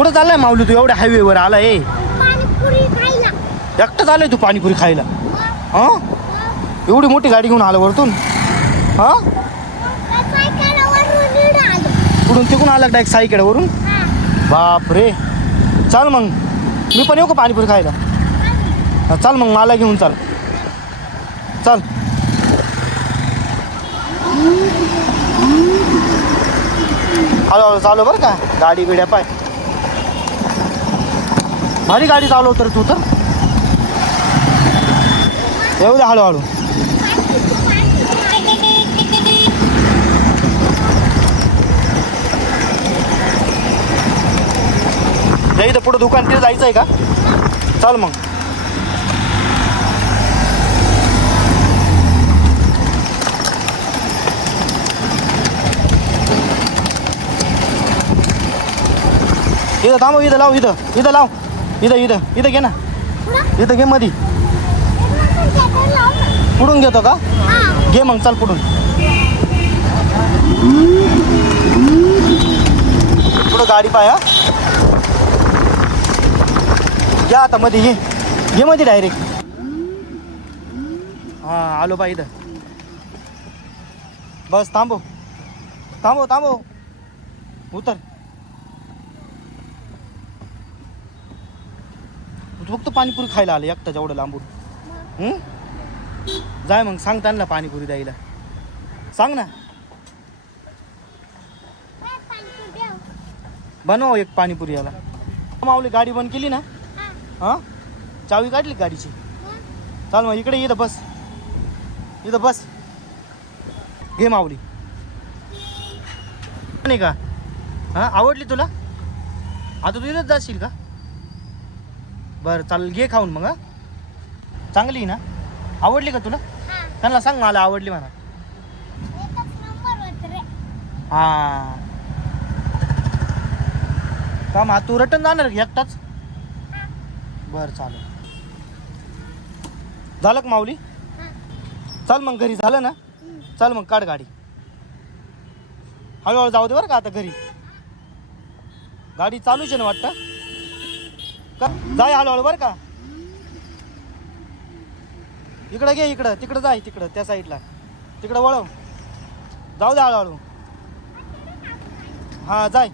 कुठं चाललाय माऊली तू एवढ्या हायवेवर आलाय? पाणीपुरी खायला. एकटं चाललंय तू पाणीपुरी खायला? हा एवढी मोठी गाडी घेऊन आला वरतून? हा कुठून तिकडून आला डायरेक्ट साईकडेवरून? बाप रे. चाल मग मी पण येऊ का पाणीपुरी खायला? चाल मग मला घेऊन चाल. चल हळूहळू चालू बरं का, गाडी बिड्या पाय. भारी गाडी चालव तर तू तर. येऊ दे हळूहळू. इथं पुढं दुकान तिथे जायचं आहे का? चल मग. इथं थांब, इथं लाव, इथं लाव, इथं घे ना, इथं घे मधी. पुढून घेतो का? घे मग चल पुढून. पुढं गाडी पाय. घ्या आता मध्ये, घे मध्ये डायरेक्ट. हां आलो बा इथं. बस थांबव. उतर. तू फक्त पाणीपुरी खायला आलं एकटा जेवढं लांबून? जाय मग सांग त्यांना पाणीपुरी द्यायला. सांग ना. बनव एक पाणीपुरी याला. माऊली गाडी बंद केली ना? हां चावी काढली गाडीची? चाल मग इकडे. इथं बस. घे माऊली. नाही का? हां आवडली तुला? आता तू इथंच जाशील का? बरं चालेल, घे खाऊन मग. हां चांगली ना? आवडली का तुला? त्यांना सांग मला आवडली म्हणा. हां का मग तू रिटर्न जाणार एकटाच? बरं चालेल. झालं का माऊली? चल मग घरी. झालं ना? चल मग काढ गाडी. हळूहळू जाऊ दे बरं का आता घरी. गाडी चालूच आहे ना वाटतं का? जाय हळूहळू बरं का. इकडं घे, तिकडं जाय, तिकडं त्या साईडला तिकडं वळव. जाऊ दे हळूहळू. हां जाय.